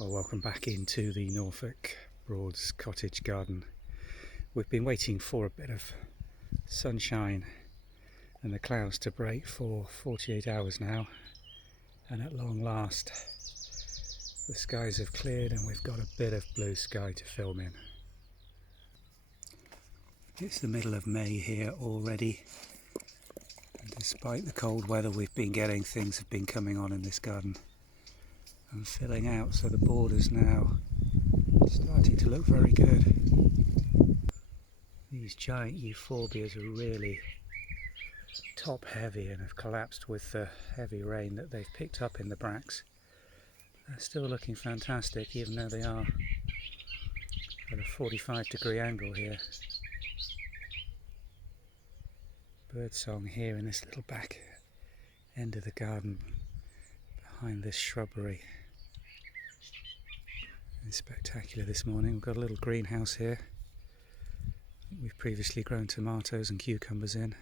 Well, welcome back into the Norfolk Broads cottage garden. We've been waiting for a bit of sunshine and the clouds to break for 48 hours now, and at long last the skies have cleared and we've got a bit of blue sky to film in. It's the middle of May here already, and despite the cold weather we've been getting, things have been coming on in this garden and filling out, so the borders now starting to look very good. These giant euphorbias are really top heavy and have collapsed with the heavy rain that they've picked up in the bracts. They're still looking fantastic even though they are at a 45-degree angle here. Birdsong here in this little back end of the garden behind this shrubbery. It's spectacular this morning. We've got a little greenhouse here. We've previously grown tomatoes and cucumbers in,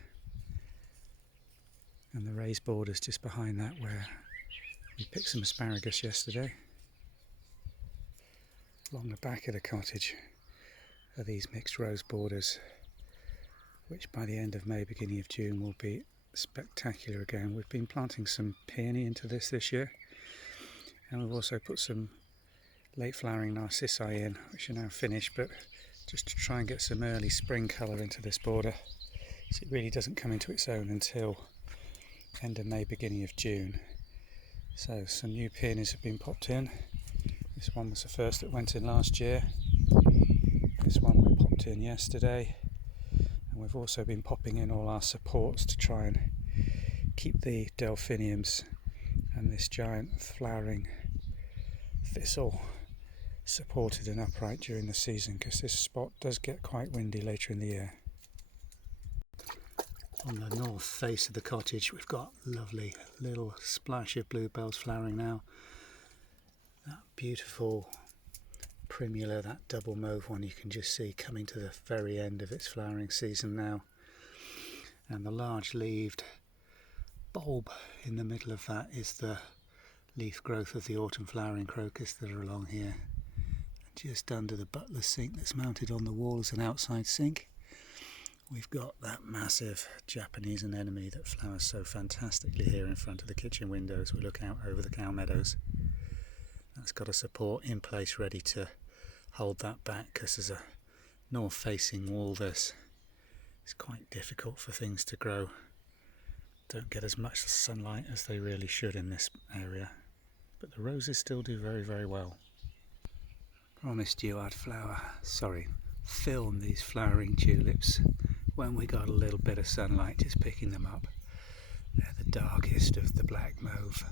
and the raised borders just behind that where we picked some asparagus yesterday. Along the back of the cottage are these mixed rose borders, which by the end of May, beginning of June will be spectacular again. We've been planting some peony into this year, and we've also put some late flowering narcissi in, which are now finished, but just to try and get some early spring colour into this border, so it really doesn't come into its own until end of May, beginning of June. So some new peonies have been popped in. This one was the first that went in last year. This one we popped in yesterday, and we've also been popping in all our supports to try and keep the delphiniums and this giant flowering thistle supported and upright during the season, because this spot does get quite windy later in the year. On the north face of the cottage we've got lovely little splash of bluebells flowering now. That beautiful primula, that double mauve one, you can just see coming to the very end of its flowering season now. And the large leaved bulb in the middle of that is the leaf growth of the autumn flowering crocus that are along here. Just under the butler's sink that's mounted on the wall as an outside sink, we've got that massive Japanese anemone that flowers so fantastically here in front of the kitchen window as we look out over the cow meadows. That's got a support in place ready to hold that back, because there's a north facing wall. It's quite difficult for things to grow. Don't get as much sunlight as they really should in this area, but the roses still do very, very well. Promised you I'd film these flowering tulips when we got a little bit of sunlight, just picking them up. They're the darkest of the black mauve,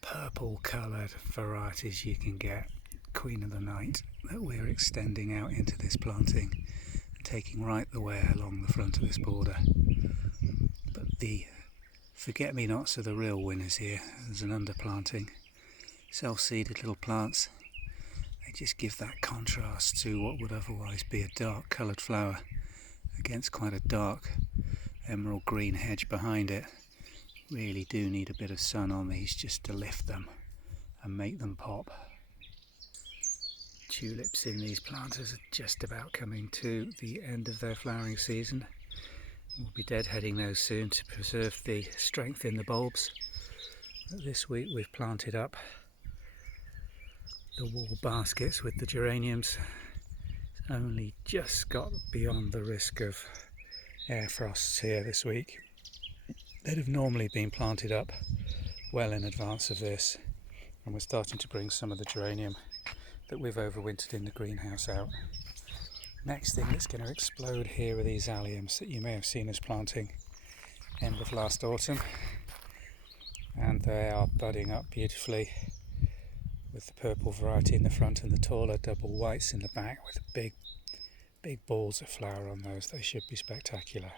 purple coloured varieties you can get, Queen of the Night, that we're extending out into this planting and taking right the way along the front of this border. But the forget-me-nots are the real winners here. There's an underplanting, self-seeded little plants. They just give that contrast to what would otherwise be a dark coloured flower against quite a dark emerald green hedge behind it. Really do need a bit of sun on these just to lift them and make them pop. Tulips in these planters are just about coming to the end of their flowering season. We'll be deadheading those soon to preserve the strength in the bulbs. But this week we've planted up the wall baskets with the geraniums. It's only just got beyond the risk of air frosts here this week. They'd have normally been planted up well in advance of this, and we're starting to bring some of the geranium that we've overwintered in the greenhouse out. Next thing that's going to explode here are these alliums that you may have seen us planting end of last autumn, and they are budding up beautifully with the purple variety in the front and the taller double whites in the back with big balls of flower on those. They should be spectacular.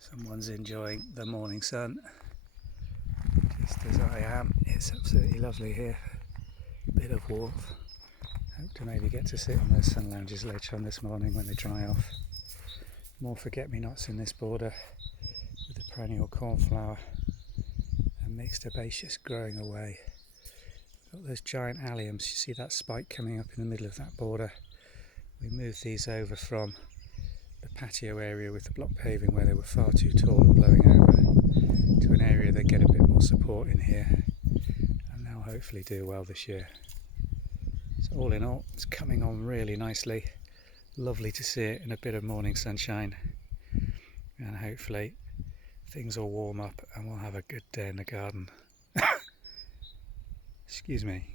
Someone's enjoying the morning sun, just as I am. It's absolutely lovely here. Bit of warmth. Hope to maybe get to sit on those sun lounges later on this morning when they dry off. More forget-me-nots in this border with the perennial cornflower and mixed herbaceous growing away. Got those giant alliums, you see that spike coming up in the middle of that border. We moved these over from the patio area with the block paving where they were far too tall and blowing over to an area that get a bit more support in here, and they'll hopefully do well this year. So all in all, it's coming on really nicely. Lovely to see it in a bit of morning sunshine, and hopefully things will warm up and we'll have a good day in the garden. Excuse me.